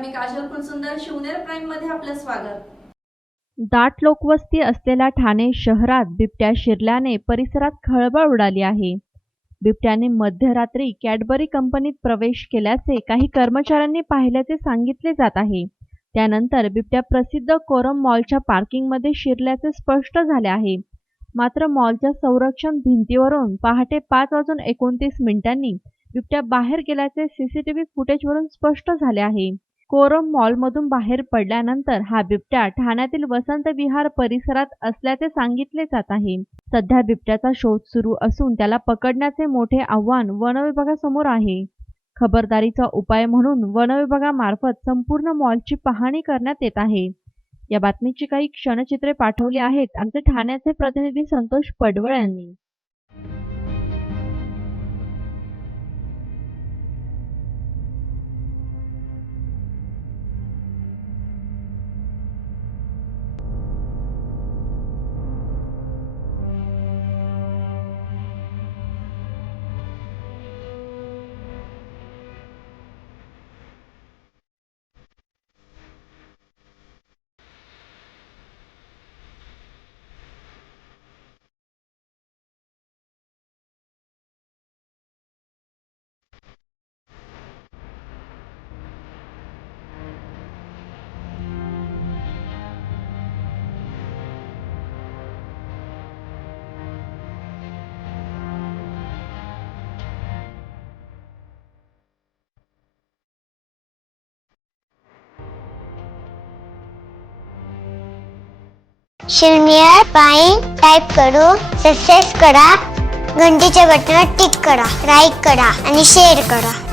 मी काजल फुलसुंदर शिवनेर प्राईममध्ये आपलं स्वागत. दाट लोकवस्ती असलेल्या ठाणे शहरात बिबट्या शिरल्याने परिसरात खळबळ उडाली आहे. बिबट्याने मध्यरात्री कॅडबरी कंपनीत प्रवेश केल्याचे काही कर्मचाऱ्यांनी पाहिल्याचे सांगितले जात आहे. त्यानंतर बिबट्या प्रसिद्ध कोरम मॉलच्या पार्किंगमध्ये शिरल्याचे स्पष्ट झाले आहे. मात्र मॉलच्या संरक्षण भिंतीवरून पहाटे पाच वाजून एकोणतीस मिनिटांनी बिबट्या बाहेर गेल्याचे सीसीटीव्ही फुटेजवरून स्पष्ट झाले आहे. कोरम मॉलमधून बाहेर पडल्यानंतर हा बिबट्या ठाण्यातील वसंत विहार परिसरात असल्याचे सांगितले जात आहे. सध्या बिबट्याचा शोध सुरू असून त्याला पकडण्याचे मोठे आव्हान वनविभागासमोर आहे. खबरदारीचा उपाय म्हणून वनविभागामार्फत संपूर्ण मॉलची पाहणी करण्यात येत आहे. या बातमीची काही क्षणचित्रे पाठवली आहेत. आमचे ठाण्याचे प्रतिनिधी संतोष पडवळ यांनी. शून्य पाईन टाईप करू. सबस्क्राईब करा. घंटीच्या बटनावर टिक करा. लाईक करा. आणि शेअर करा.